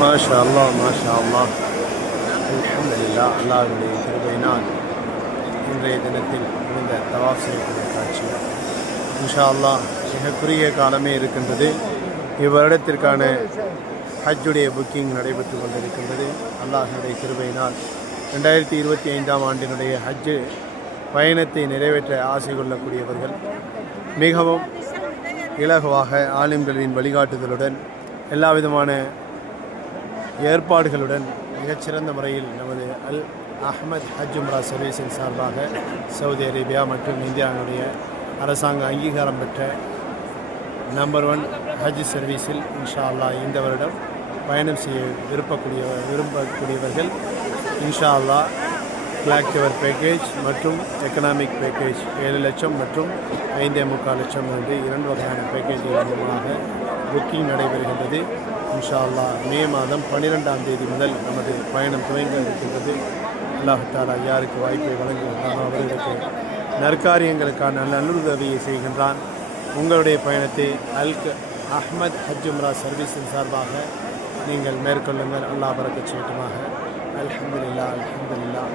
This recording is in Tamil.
மாஷா அல்லாஹ் மாஷா அல்லாஹ் அல்ஹம்துலில்லாஹ். அல்லாஹ்வுடைய கிருபையினால் இன்றைய தினத்தில் இந்த தவாஃப் செய்யக்கூடிய காட்சி இன்ஷா அல்லாஹ் மிக குறுகிய காலமே இருக்கின்றது. இவ்வருடத்திற்கான ஹஜ்ஜுடைய புக்கிங் நடைபெற்று கொண்டிருக்கின்றது. அல்லாஹ்வுடைய கிருபையினால் 2025ஆம் ஆண்டினுடைய ஹஜ்ஜு பயணத்தை நிறைவேற்ற ஆசை கொள்ளக்கூடியவர்கள் மிகவும் இலகுவாக ஆலிம்களின் வழிகாட்டுதலுடன் எல்லா விதமான ஏற்பாடுகளுடன் மிகச்சிறந்த முறையில் நமது அல் அஹ்மத் ஹஜ் உம்ரா சர்வீஸின் சார்பாக சவுதி அரேபியா மற்றும் இந்தியாவுடைய அரசாங்க அங்கீகாரம் பெற்ற நம்பர் 1 ஹஜ் சர்வீஸில் இன்ஷா அல்லாஹ் இந்த வருடம் பயணம் செய்ய விரும்பக்கூடியவர்கள் இன்ஷா அல்லாஹ் ஃப்ளாக் கவர் பேக்கேஜ் மற்றும் எக்கனாமிக் பேக்கேஜ் 7 லட்சம் மற்றும் 5.25 லட்சம் என்று 2 வகையான பேக்கேஜ்கள் மூலமாக புக்கிங் நடைபெறுகின்றது. இன்ஷா அல்லாஹ் மே மாதம் 12ஆம் தேதி முதல் நமது பயணம் துவங்க இருக்கின்றது. அல்லாஹ் தஆலா யாருக்கு வாய்ப்பை வழங்குகின்றானோ அவர்களுக்கு நற்காரியங்களுக்கான நல்லுதவியை செய்கின்றான். உங்களுடைய பயணத்தை அல் அஹ்மத் ஹஜ் உம்ரா சர்வீஸின் சார்பாக நீங்கள் மேற்கொள்ளுங்கள். அல்லாஹ் பரக்கத் செய்யட்டுமாக. அல்ஹம்துலில்லாஹ் அல்ஹம்துலில்லாஹ்.